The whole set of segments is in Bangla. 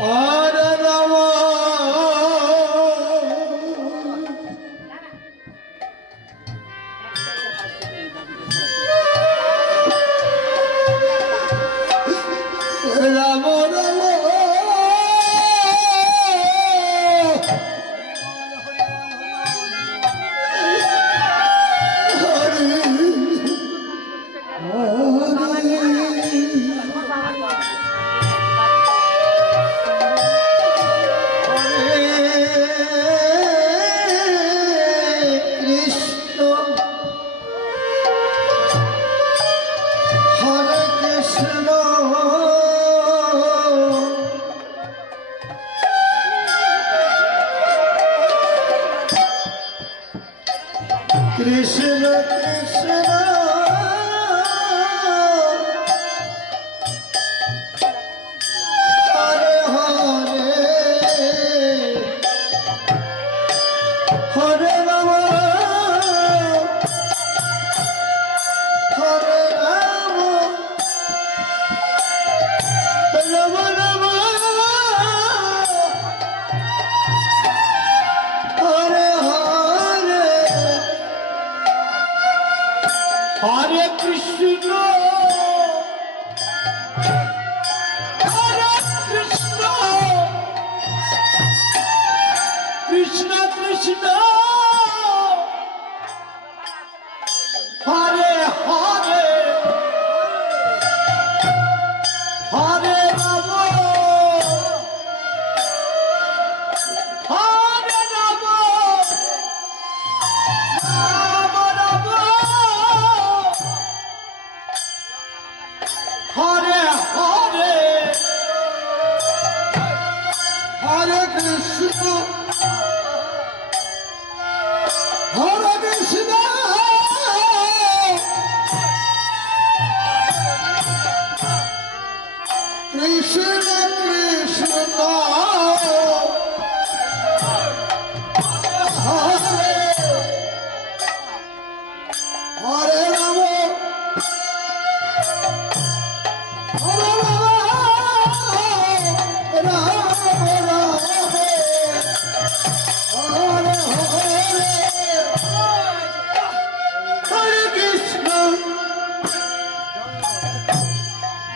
Hare Ram Ram Ram Krishna Krishna Hare Hare Hare Rama Hare Rama Rama Rama Hare Hare Hare Krishna Hare Krishna Krishna Krishna Hare Hare Hare Rama Hare Rama Rama Rama Hare Hare Hare Krishna Hare Krishna Krishna Krishna Hare Hare Rama Hare Rama Rama Rama Hare Hare Hare Krishna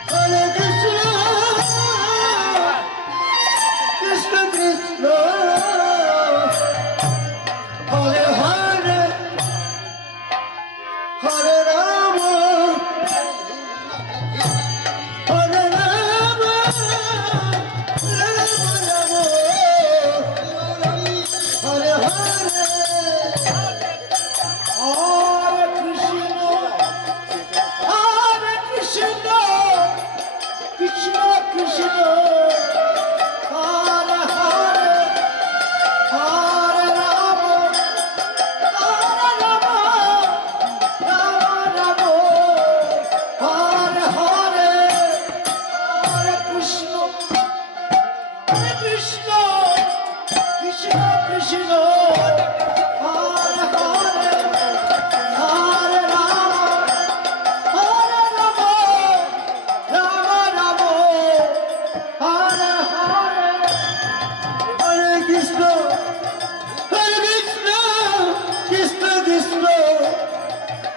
Hare Krishna Krishna Krishna Hare Hare Hare Rama Hare Rama Rama Rama Hare Hare Hare Krishna Hare Krishna Krishna Krishna Hare Hare Hare Rama Hare Rama Rama Rama Hare Hare Hare Krishna Hare Krishna Krishna Krishna Hare Hare Hare Rama Hare Rama Rama Rama Hare Hare Hare Krishna Hare Krishna Krishna Krishna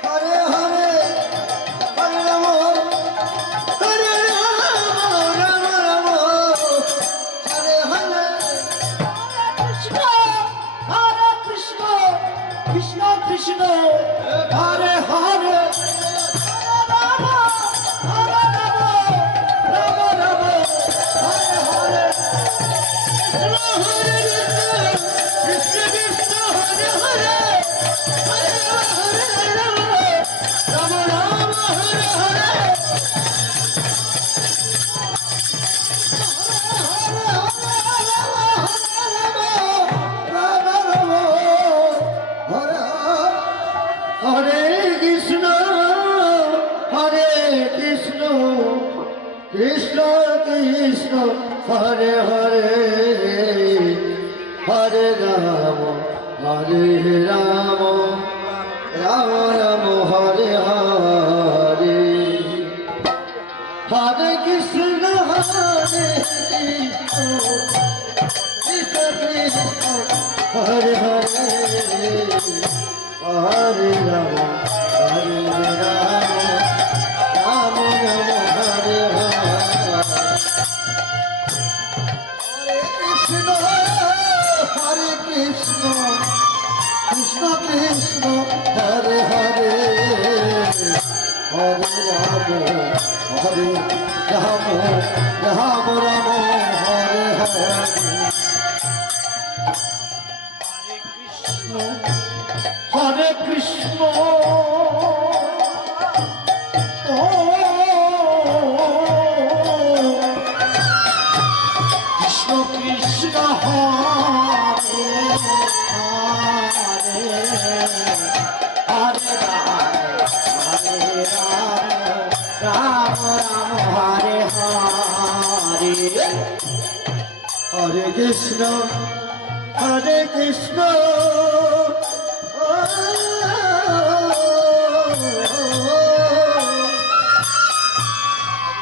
Hare Hare Hare Rama Hare Rama Rama Rama Hare Hare Krishna Hare Krishna Krishna Krishna Hare Hare Rama Hare Rama Rama Rama Hare Hare Krishna Hare Krishna Krishna Hare Hare Hare Rama Rama Rama Hare Hare Hare Krishna Hare Krishna Krishna Krishna Hare Hare Hare Rama Hare Rama Rama Rama Hare Hare Hare Krishna Hare Krishna Krishna Krishna Hare Hare Hare Ram Hare Ram Ram Ram Hare Hare Krishna Hare Krishna Krishna Krishna Hare Hare Hare Ram Hare Ram Ram Ram Hare Hare Hare Krishna Krishna Krishna Hare Hare Hare Ram Ram Hare Hare Hare Krishna Hare Krishna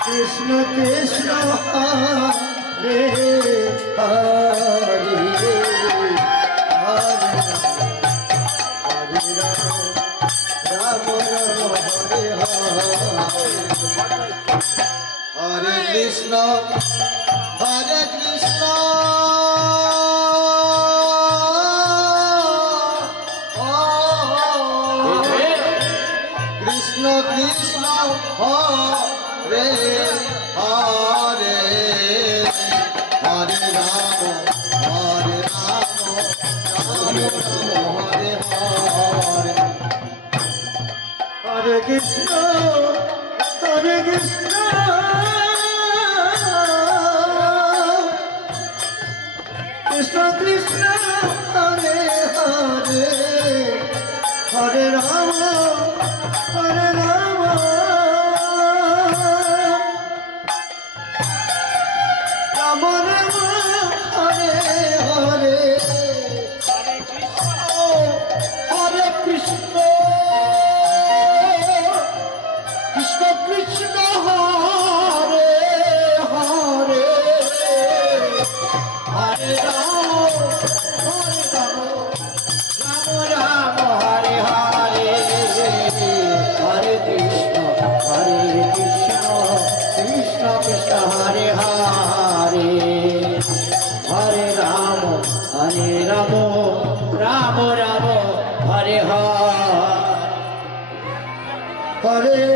Krishna Krishna Hare Hare Hare Ram Ram Hare Hare Krishna Hare Krishna Krishna Krishna Hare Hare Hare Ram Ram Ram Hare Hare Hare Krishna Hare Krishna Krishna Krishna Hare Hare Hare Ram Hare Ram Ram Ram Hare Hare Hare Krishna Krishna Krishna Hare Hare Hare Ram Ram Ram Hare Hare Hare Krishna Krishna Krishna Hare Hare Hare Ram Ram Ram Hare Hare